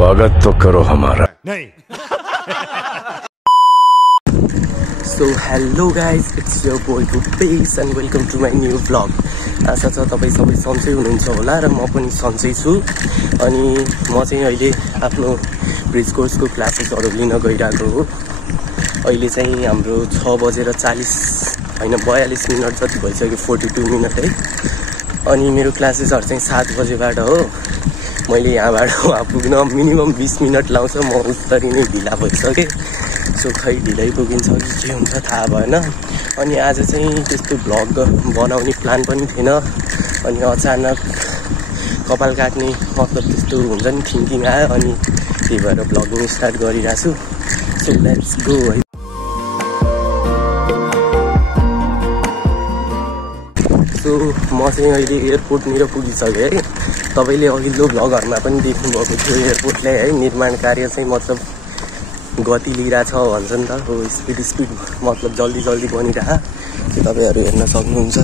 स्वागत तो करो हमारा। नहीं। So hello guys, it's your boy Rupesh and welcome to my new vlog. आशा छ तपाईं सबै सन्चै हुनुहुन्छ होला र म पनि सन्चै छु। अनि म चाहिँ अहिले आफ्नो ब्रिज कोर्सको क्लासेसहरु लिन गइरहेको हो। अहिले चाहिँ हाम्रो 6:40 हैन 42 मिनेट जति भइसक्यो, 42 मिनेट है। अनि मेरो क्लासेसहरु चाहिँ 7 बजेबाट हो। मैले यहाँबाट वहाँ पुग्न मिनिमम 20 मिनेट लाउँछ। म उत्तरी नै ढिला भइसके। सो खै ढिलै पुगिन्छ कि के हुन्छ थाहा भएन। अनि आज चाहिँ त्यस्तो भ्लग बनाउने प्लान पनि थिएन। अनि अचानक कपाल काट्ने मतलब त्यस्तो हुन्छ नि थिङ्किङ आयो। अनि त्यही भएर भ्लगिङ स्टार्ट गरिरहेको छु। सो लेट्स गो है। सो म चाहिँ अहिले एयरपोर्टतिर पुगिसकेँ है। तपाईँले अघिल्लो भ्लगहरूमा पनि देख्नुभएको थियो एयरपोर्टलाई है। निर्माण कार्य चाहिँ मतलब गति लिइरहेछ भन्छ नि त। हो स्पिड मतलब जल्दी बनिरह। तपाईँहरू हेर्न सक्नुहुन्छ।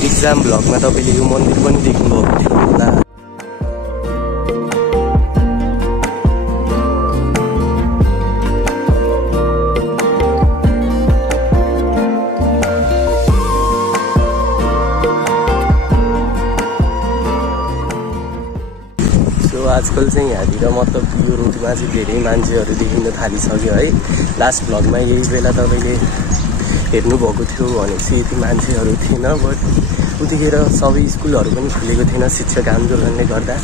एक्जाम भ्लगमा तपाईँले यो मन्दिर पनि देख्नुभएको थियो होला। आजकल चाहिँ यहाँतिर मतलब यो रोडमा चाहिँ धेरै मान्छेहरू देखिन थालिसक्यो है। लास्ट भ्लगमा यही बेला तपाईँले हेर्नुभएको थियो भनेपछि यति मान्छेहरू थिएन। बट उतिखेर सबै स्कुलहरू पनि खुलेको थिएन शिक्षक आन्दोलनले गर्दा।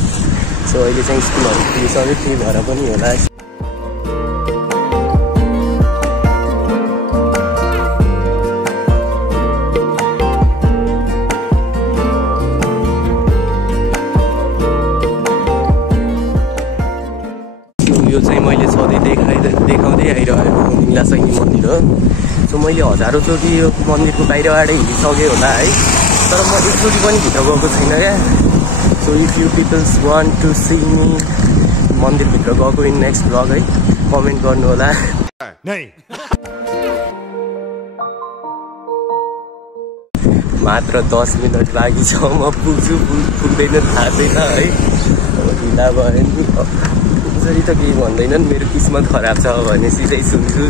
सो अहिले चाहिँ स्कुलहरू खुलिसक्यो, त्यही भएर पनि होला। यो चाहिँ मैले सधैँ देखाउँदै आइरहेको नीलासैनी मन्दिर हो। सो मैले हजारौँचोटि यो मन्दिरको बाहिरबाटै हिँडिसकेँ होला है। तर म एकचोटि पनि भित्र गएको छैन क्या। So if you peoples want to see me मन्दिरभित्र गएको इन नेक्स्ट भ्लग है, कमेन्ट गर्नु होला। मात्र 10 मिनट बाँकी छ, म पुग्छु पुग्दैन थाहा छैन है। अब ढिला भयो नि यसरी त केही भन्दैनन्। मेरो किस्मत खराब छ भने सिधै सुन्छु।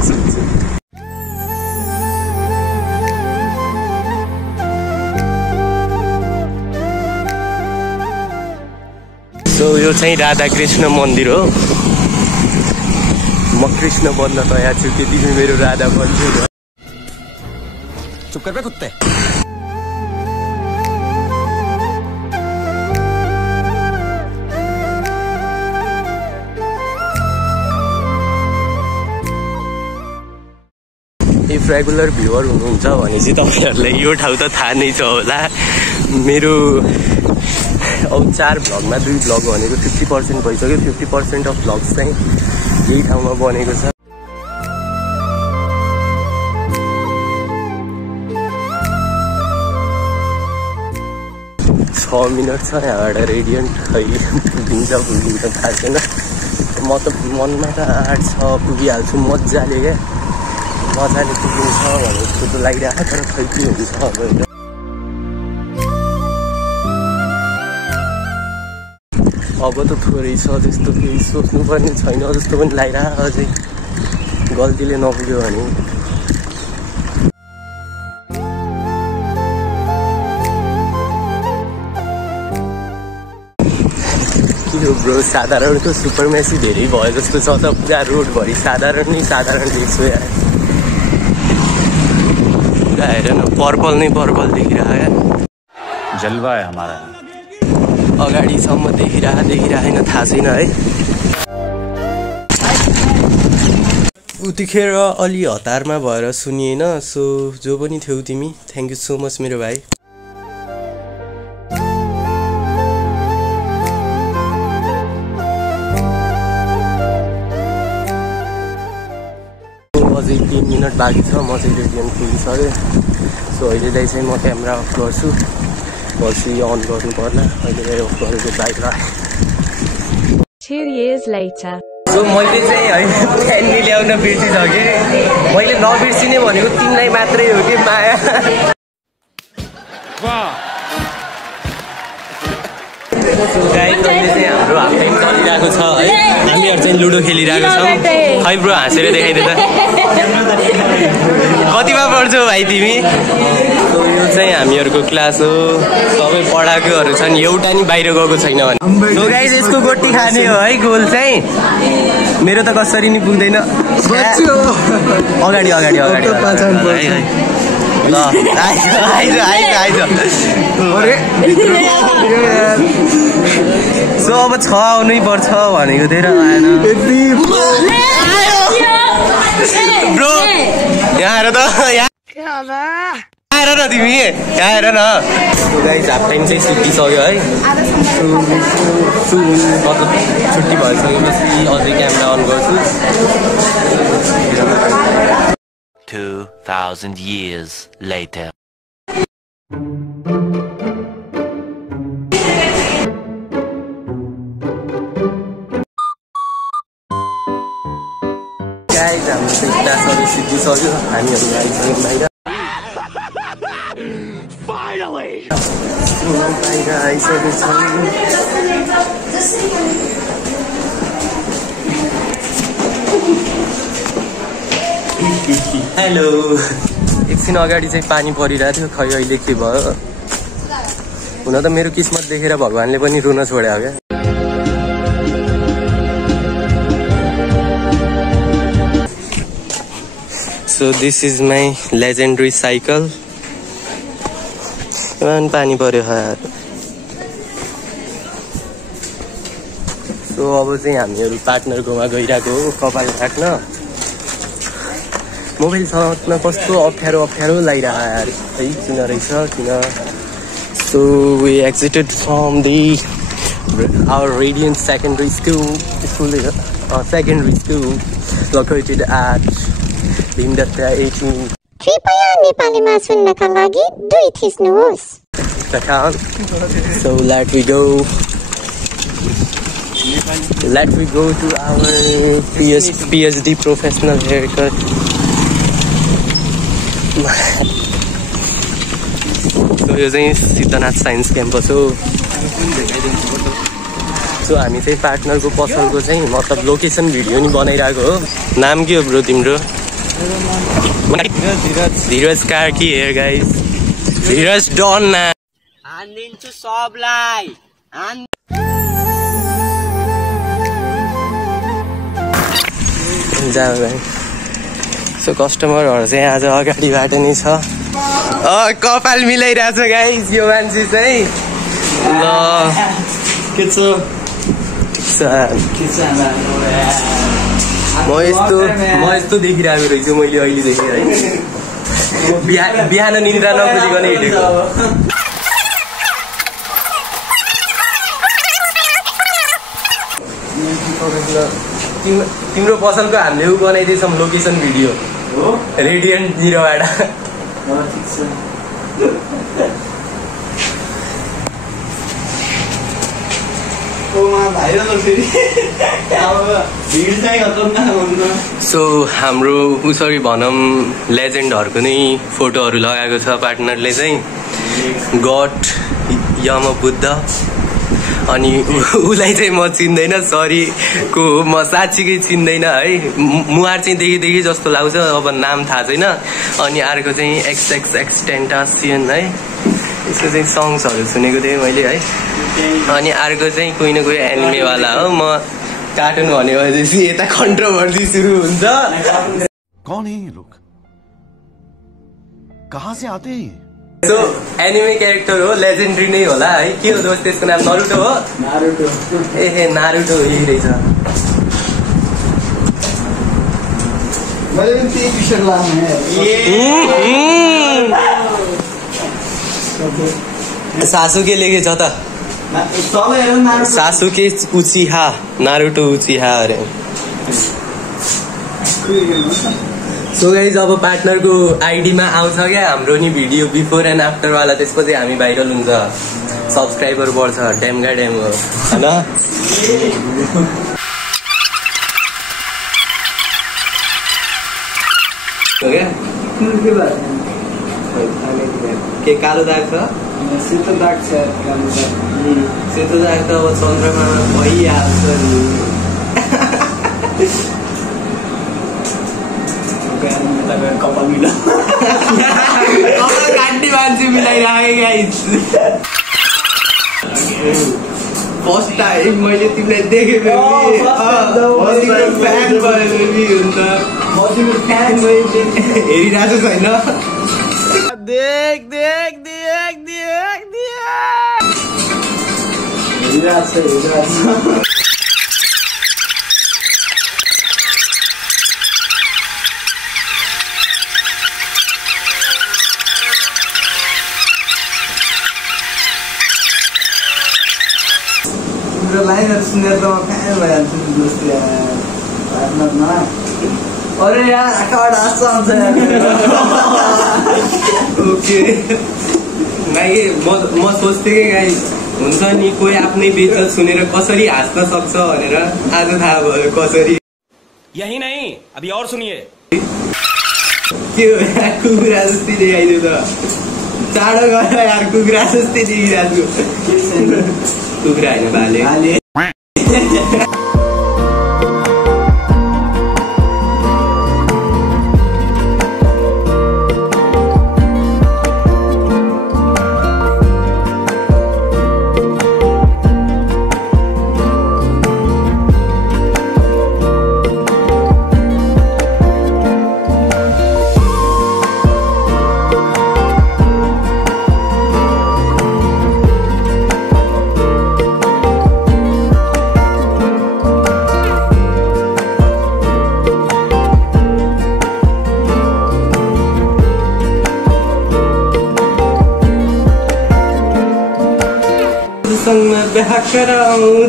सो यो चाहिँ राधाकृष्ण मन्दिर हो। म कृष्ण बन्न तयार छु, त्यति मेरो राधा बन्छु। चुप कर बे कुत्ते। इफ रेगुलर भ्युवर हुनुहुन्छ भने चाहिँ तपाईँहरूलाई यो ठाउँ त थाहा नै छ होला। मेरो अब 4 भ्लगमा 2 भ्लग भनेको 50% भइसक्यो। 50% अफ भ्लग्स चाहिँ यही ठाउँमा बनेको छ। छ मिनट छ यहाँबाट रेडियन्ट। खै पुगिन्छ थाहा छैन। म त मनमा त आँट छ पुगिहाल्छु मजाले क्या। मजाले पुगिन्छ भने जस्तो त लागिरहेको। तर खै के हुन्छ अब त थोरै छ, त्यस्तो केही सोच्नुपर्ने छैन जस्तो पनि लागिरहेको। अझै गल्तीले नपुग्यो भने के हो ब्रो। साधारणको सुपरमेसी धेरै भयो जस्तो छ त। पुरा रोडभरि साधारण देख्छु यार। हेर न पर्पल नै पर्पल देखिरहेको। जलवा है हमारा। अगाडिसम्म देखिरहेन थाहा छैन है। उतिखेर अलि हतारमा भएर सुनिएन। सो जो पनि थियौ तिमी, थ्याङ्क यू सो मच मेरो भाइ। अझै 3 मिनट बाँकी छ। म चाहिँ रेडियन्ट पुगिसकेँ। सो अहिलेलाई चाहिँ म क्यामेरा अफ गर्छु। पछि अन गर्नु पर्ला। अहिले अफ गरेको bike 2 years later. So so मैले चाहिँ होइन फ्यान्नी ल्याउन बिर्सिसकेँ मैले नबिर्सिने भनेको तिमीलाई मात्रै हो कि माया गाइस अहिले चाहिँ हाम्रो हाफ टाइम चलिरहेको छ है हामीहरू चाहिँ लुडो खेलिरहेको छौँ खै ब्रो हाँसेर देखाइदे त कतिमा पढ्छौ भाइ तिमी यो चाहिँ हामीहरूको क्लास हो सबै पढाएकोहरू छन् एउटा नि बाहिर गएको छैन भने सो गाइस यसको गोटी खाने हो है गोल चाहिँ मेरो त कसरी नि पुग्दैन अगाडि अगाडि अगाडि ल आइज सो अब 6 आउनै पर्छ भनेको थिएँ र आएन ब्रो यहाँ आएर त आएर न तिमी यहाँ आएर न गाइस हाफ टाइम चाहिँ सुतिसक्यो है छुट्टी भइसकेपछि अझै क्यामेरा अन गर्छु 2000 years later. गाइस हाम्रो चाहिँ क्लासहरू सिद्धिसक्यो हामीहरू आइसक्यौँ बाहिर बाहिर आइसकेको छौँ हेलो एकछिन अगाडि चाहिँ पानी परिरहेको थियो खै अहिले के भयो हुन त मेरो किस्मत देखेर भगवानले पनि रुन छोड्यो क्या so this is my legendary cycle पानी पर्यो यार सो अब चाहिँ हामीहरू पार्टनरकोमा गइरहेको हो कपाल राख्न मोबाइल समात्न कस्तो अप्ठ्यारो लागिरहेको यार है किन रहेछ किन so we exited from the our radiant secondary school located at Bhimdatta 18 कृपया नेपालीमा सुन्नका लागि 2 थिच्नुहोस् so let we go to our PhD professional haircut so यो चाहिँ सिद्धनाथ साइन्स क्याम्पस हो सो हामी चाहिँ पार्टनरको पसलको चाहिँ मतलब लोकेसन भिडियो नि बनाइरहेको हो नाम के हो ब्रो तिम्रो धीरज कार्की हेयर गाइस धीरज डन ना हान्दिन्छु सबलाई सो कस्टमरहरू चाहिँ आज अगाडिबाट नै छ कपाल मिलाइरहेछ गाइस यो मान्छे चाहिँ ल के छ म यस्तो देखिरहेको रहेछु मैले अहिलेदेखि है बिहान निन्द्रा नखोलिकन हिँडेको तिम्रो पसलको हामीले बनाइदिएछौँ लोकेसन भिडियो रेडियन्ट 0बाट सो हाम्रो उसरी भनौँ लेजेन्डहरूको नै फोटोहरू लगाएको छ पार्टनरले चाहिँ गड यम बुद्ध अनि उसलाई चाहिँ म चिन्दैन सरी को म साँच्चीकै चिन्दैन है मुहार चाहिँ देखि जस्तो लाग्छ अब नाम थाहा छैन अनि अर्को चाहिँ एक्सटेन्टासियन है यसको चाहिँ सङ्ग्सहरू सुनेको थिएँ मैले है अनि अर्को चाहिँ कोही न कोही एनिमेवाला हो म कार्टुन भनेपछि यता कन्ट्रोभर्सी सुरु हुन्छ कौन है ये लोग कहाँ से आते हैं सो एनिमे क्यारेक्टर हो लेजेन्डरी नै होला है के हो दोस्त त्यसको नाम नरुटो हो ए नारुटो यही रहेछ सासुके लेखेछ त सासुके उचिहा नारुटो उचिहा अरे सो गाइज अब पार्टनरको आइडीमा आउँछ क्या हाम्रो नि भिडियो बिफोर एन्ड आफ्टर वाला त्यसपछि हामी भाइरल हुन्छ सब्सक्राइबर बढ्छ ड्यामगा ड्याम हो हैन के लाग्छ के कालो दाग छ सेतो दाग छ कालो दाग सेतो दाग त अब चन्द्रमामा भइहाल्छ नि कपाल मिला कपाल काट्ने मान्छे मिलाइराखे गाइस फर्स्ट टाइम मैले तिमीलाई देखेँ फ्यान भयो बेबी हुन्छ फ्यान हेरिरहेको छैन देख देख देख देख हेरिरहेको छ लाइनहरु सुनेर त म फ्यान भइहाल्छु नि दोस्त यार अरे यार आँखाबाट आँसु आउँछ यार ओके गाई म सोच्थेँ कि गाई हुन्छ नि कोही आफ्नै बेइज्जत सुनेर कसरी हाँस्न सक्छ भनेर आज थाहा भयो कसरी यही नहीं अभी और सुनिए के हो यार कुखुरा जस्तै देखाइदियो त चाँडो गएर यार कुखुरा जस्तै देखिरहेको कुखुरा होइन भाले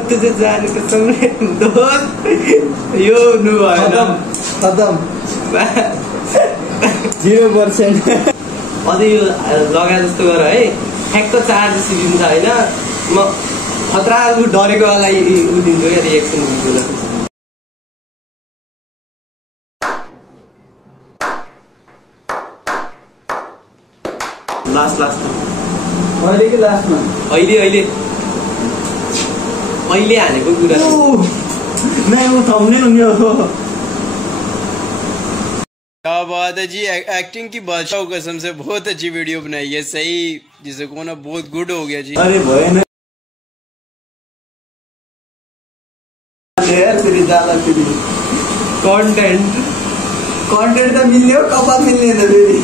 तुझे जाने को समझे दोस्त यो नु भएन खतम 0% अझै यो लगा जस्तो गर है ठ्याक्क चार्ज दिन्छ होइन म खतरा डरेको वाला उ दिन्छु क्या रिएक्सन दिन्छु लास्ट अहिले कि लास्टमा अहिले हानेको कुरा मैं वो थंबनेल हुने हो क्या बात है जी एक्टिंग की बादशाह कसम से बहुत अच्छी वीडियो बनाई है सही जिसे को ना बहुत गुड हो गया जी अरे भएन यार फेरि जाला फेरि कन्टेन्ट त मिल्यो कपाल मिल्ने त फेरि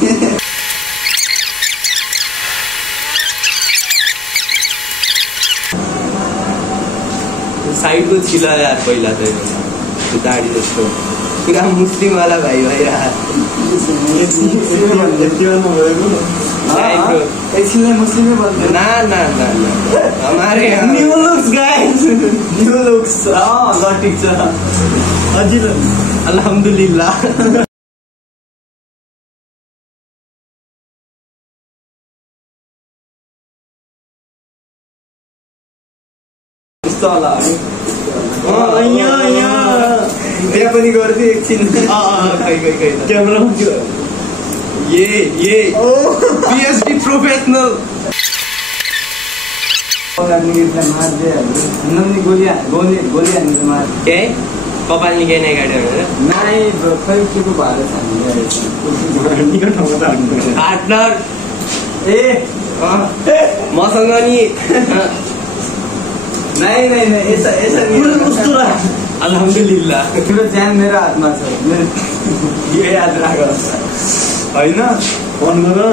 साइडको छिला यार पहिला त दाढी जस्तो पुरा मुस्लिम वाला भाइ भाइ यार एकछिनलाई मुस्लिमै भन्दै ना हमारे new looks guys new looks ल ठिक छ हजुर अल्हम्दुलिल्लाह त्यहाँ पनि गरिदियो एकछिन खै क्यामेरा ये PhD प्रोफेसनल गोली हान्नु मार के कपाल निकै नै गाड्यो भनेर नाइ खै के को भाडा पार्टनर ए मसँग नि नहीं ऐसा नहीं अल्हम्दुलिल्लाह तिम्रो ज्यान मेरो हातमा छ यो याद राख होइन फोन गर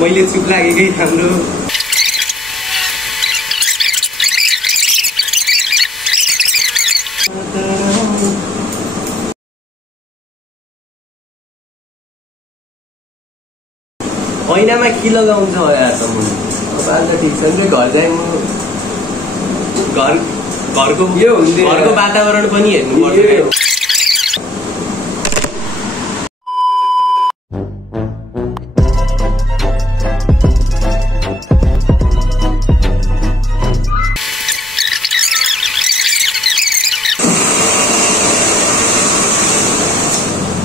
मैले चुप लागेकै हाम्रो ऐनामा के लगाउँछ यार त म अब ठिक छ नि घर जाए म घरको वातावरण पनि हेर्नु पर्छ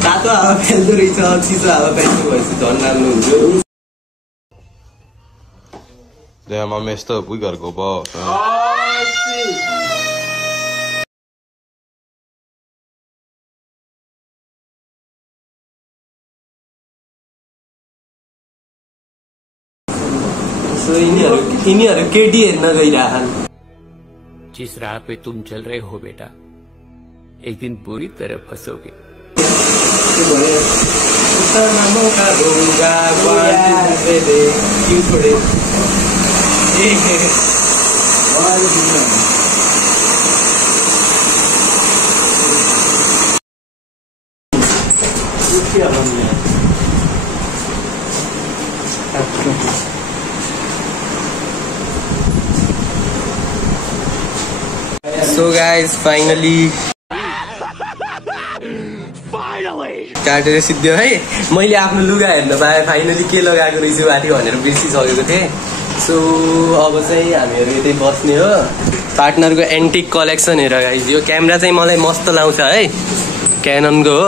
तातो हावा खेल्दो रहेछ चिसो हावा पाइनु भएपछि झन् राम्रो हुन्थ्यो Damn, I messed up. We gotta go bald. Man. So यिनीहरू केटी हेर्न गइरहेछन् जिस राह पे तुम चल रहे हो बेटा एक दिन बुरी तरह फंसोगे So guys, finally काटेर सिद्धियो है मैले आफ्नो लुगा हेर्न पाएँ फाइनली के लगाएको रहेछु माथि भनेर बिर्सिसकेको थिएँ सो अब चाहिँ हामीहरू यतै बस्ने हो पार्टनरको एन्टिक कलेक्सन हेर गाइस यो क्यामेरा चाहिँ मलाई मस्त लाउँछ है क्याननको हो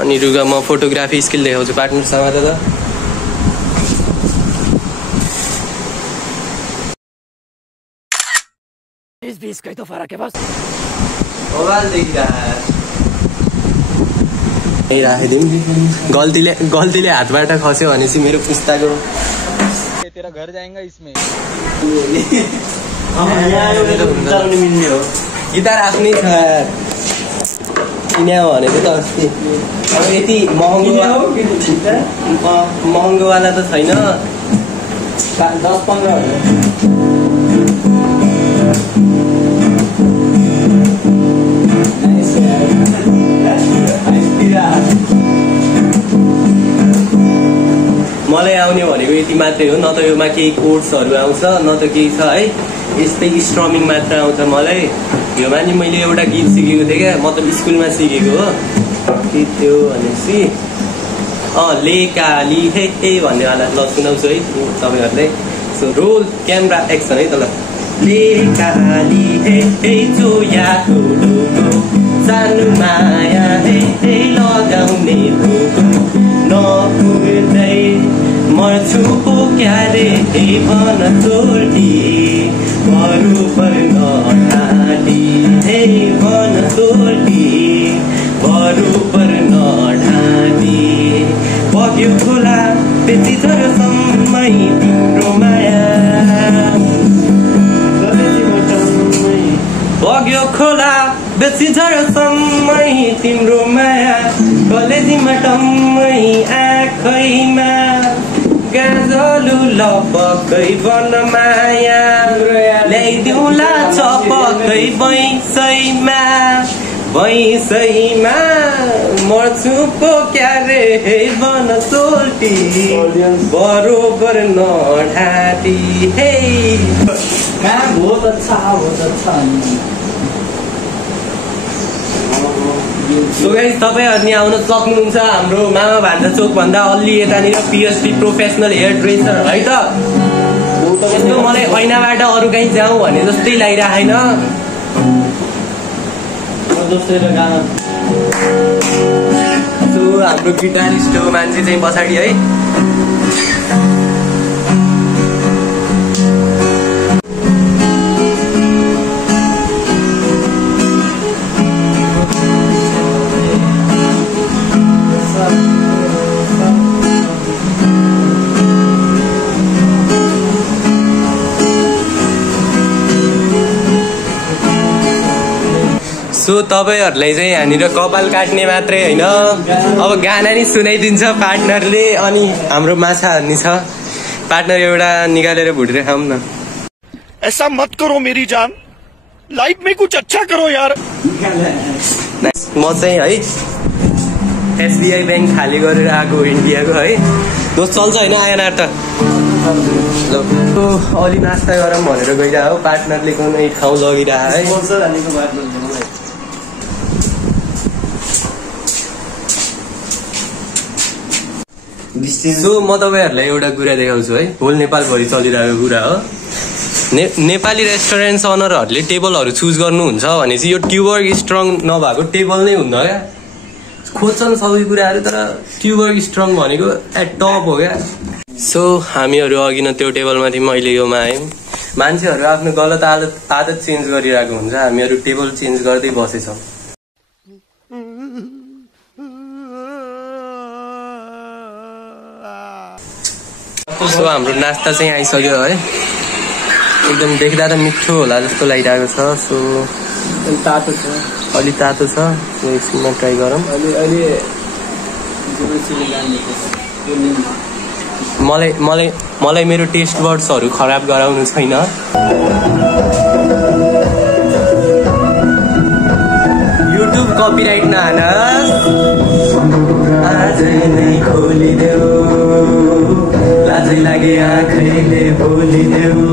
अनि रुगा म फोटोग्राफी स्किल देखाउँछु पार्टनरसँग त इस बीच कहीं तो फर्क है बस मोबाइल देखिदिउँ गल्तीले हातबाट खस्यो भनेपछि मेरो पुस्ताको तेरा घर जाएगा इसमें मिल्ने हो गिटार आफ्नै छ किन्या भनेको त अस्ति अब यति महँगोवाला त छैन 10-15 मलाई आउने भनेको यति मात्रै हो न त योमा केही कोड्सहरू आउँछ न त केही छ है यस्तै स्ट्रमिङ मात्र आउँछ मलाई योमा नि मैले एउटा गीत सिकेको थिएँ क्या मतलब स्कुलमा सिकेको हो के थियो भनेपछि ले काली हे भन्नेवाला ल सुनाउँछु है तपाईँहरूलाई सो रोल क्यामेरा एक्सन है त ल ले काली हे जोया सानो माया हे लगाउने नपुग्दै मर्छु पो क्यारे भन तोडी बरोबर नढाली भन तोडी बरोबर नढाली बग्यो खोला त्यति झरसम्मै तिम्रो माया बग्यो खोला बेसी झरसम्मै तिम्रो माया कलेजीमा टम्मै आँखैमा गाजलु लपकै बन माया ल्याइदिउँला चपकै बैसैमा मर्छु पो क्यारे बन सोल्टी बरोबर नढाटी हे बहुत अच्छा सो गाइस तपाईहरु नि आउन सक्नुहुन्छ हाम्रो मामा भान्जा चोक भन्दा अलि यतानिर पीएचडी प्रोफेसनल हेयर ड्रेसर है त यस्तो मलाई ऐनाबाट अरु कहीँ जाऊ भने जस्तै लागिरहेन सो हाम्रो गिटारिस्ट हो मान्छे चाहिँ पछाडी है सो तपाईहरुलाई चाहिँ यहाँनिर कपाल काट्ने मात्रै हैन अब गाना नि सुनाइदिन्छ पार्टनरले अनि हाम्रो माछाहरु नि छ पार्टनर एउटा निकालेर भुटेर खाऊँ न ऐसा मत करो मेरी जान लाइफ में कुछ अच्छा करो यार म चाहिँ है एसबीआई बैंक खाली गरेर आएको इन्डियाको है दोस्त चल्छ हैन आएन त अलि नास्ता गरौँ भनेर गइरा हो पार्टनरले कुनै ठाउँ लगिरा है सो म तपाईहरुलाई एउटा कुरा देखाउँछु है होल नेपालभरि चलिरहेको कुरा हो नेपाली रेस्टुरेन्ट ओनरहरूले टेबलहरू चुज गर्नुहुन्छ भने चाहिँ यो ट्युबवर्क स्ट्रङ नभएको टेबल नै हुन्न क्या खोज्छन् सबै कुराहरू तर ट्युबर स्ट्रङ भनेको एट टप हो क्या। सो हामीहरू अघि न त्यो टेबलमाथि मैले योमा आयौँ। मान्छेहरू आफ्नो गलत आदत चेन्ज गरिरहेको हुन्छ, हामीहरू टेबल चेन्ज गर्दै बसेछौँ। सो हाम्रो नास्ता चाहिँ आइसक्यो है, एकदम देख्दा त मिठो होला जस्तो लागिरहेको छ। सो तातो छ, अलि तातो छ, एकछिनमा ट्राई गरौँ। मलाई मेरो टेस्ट बर्ड्सहरू खराब गराउनु छैन। युट्युब कपिराइट नहानस्। आजै नै खोलिदेऊ, लाजै लागे आँखैले बोलिदेऊ।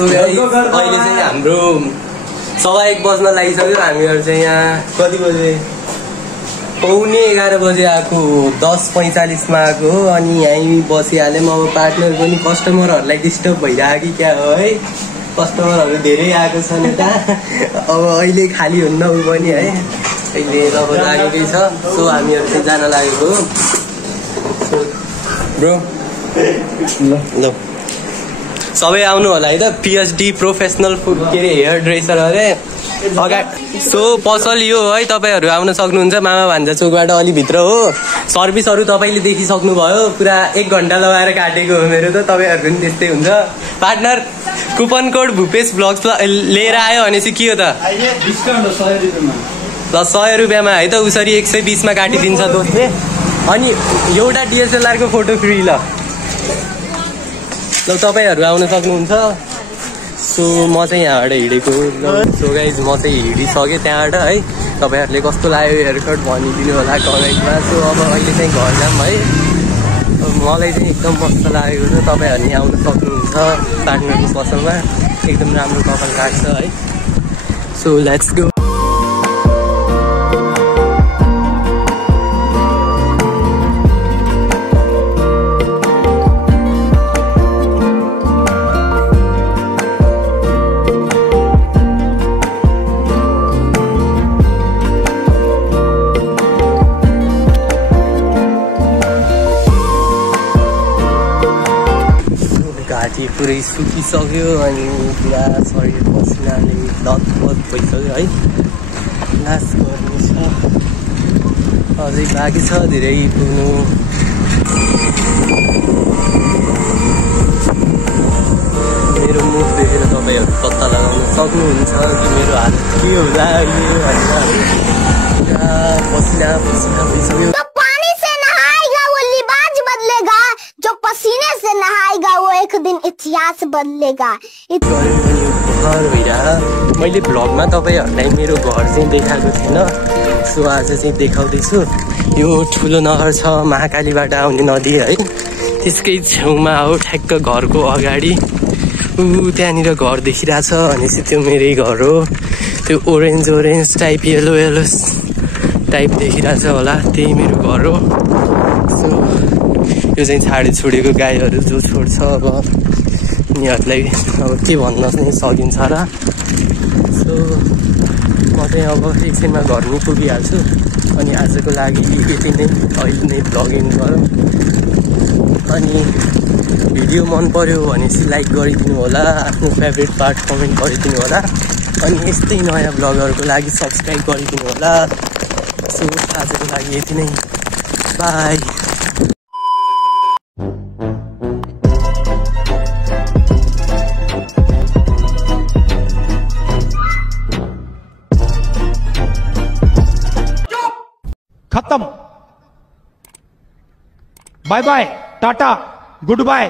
अहिले चाहिँ हाम्रो 1:15 बज्न लागिसक्यो। हामीहरू चाहिँ यहाँ कति बजे? 11:15 बजे आएको, 10:45 आएको हो। अनि यहीँ बसिहाल्यौँ। अब पार्टनर पनि कस्टमरहरूलाई डिस्टर्ब भइरहेको कि क्या हो है, कस्टमरहरू धेरै आएको छन् यता। अब अहिले खाली हुन्न ऊ पनि है, अहिले अब लागेकै छ। सो हामीहरू चाहिँ जान लागेको हो। ब्रो ल सबै आउनु होला है त, PhD प्रोफेसनल के अरे हेयर ड्रेसर अरे अगाडि। सो पसल यो है, तपाईँहरू आउन सक्नुहुन्छ मामा भान्जा चोकबाट अलि भित्र हो। सर्भिसहरू तपाईँले देखिसक्नुभयो, पुरा 1 घन्टा लगाएर काटेको हो मेरो त। तपाईँहरूको पनि त्यस्तै हुन्छ। Partner coupon code Bhupesh blogs लिएर आयो भनेपछि के हो त? डिस्काउन्ट 100 रुपियाँमा। ल 100 रुपियाँमा है त, उसरी 120मा काटिदिन्छ दोस्तले। अनि एउटा DSLR को फोटो फ्री। ल तपाईँहरू आउन सक्नुहुन्छ। सो म चाहिँ यहाँबाट हिँडेको। सो गाइज म चाहिँ हिँडिसकेँ त्यहाँबाट है। तपाईँहरूले कस्तो लाग्यो हेयरकट भनिदिनु होला कमेन्टमा। सो अब अहिले चाहिँ घर जाऊँ है। मलाई चाहिँ एकदम मस्त लागेको छ। तपाईँहरूले आउन सक्नुहुन्छ पार्टनरको पसलमा, एकदम राम्रो कपाल काट्छ है। So let's go. घाँटी पुरै सुकिसक्यो अनि पुरा शरीर पसिनाले लतपत भइसक्यो है। लास गर्नु छ, अझै बाँकी छ धेरै पुग्नु। मेरो मुख देखेर तपाईँहरू पत्ता लगाउन सक्नुहुन्छ कि मेरो हात के होला अहिले भनेर। पुरा पसिना भइसक्यो। पसीने से नहाएगा वो एक दिन इतिहास बदलेगा। मैले भ्लगमा तपाईँहरूलाई मेरो घर चाहिँ देखाएको थिएन। सो आज चाहिँ देखाउँदैछु। यो ठुलो नहर छ, महाकालीबाट आउने नदी है, त्यसकै छेउमा हो ठ्याक्क घरको अगाडि। त्यहाँनिर घर देखिरहेछ भनेपछि त्यो मेरै घर हो। त्यो ओरेन्ज टाइप येलो टाइप देखिरहेछ होला, त्यही मेरो घर हो। सो यो चाहिँ छोडेको गाईहरू जो छोड्छ अब यिनीहरूलाई अब के भन्न चाहिँ सकिन्छ र। सो म चाहिँ अब एकछिनमा घर नै पुगिहाल्छु। अनि आजको लागि यति नै, अहिले नै भ्लगिङ गरौँ। अनि भिडियो मन पर्यो भनेपछि लाइक गरिदिनु होला, आफ्नो फेभरेट पार्ट कमेन्ट गरिदिनु होला। अनि यस्तै नयाँ भ्लगहरूको लागि सब्सक्राइब गरिदिनु होला। सो आजको लागि यति नै, बाई। खत्म। Bye bye, tata, good bye.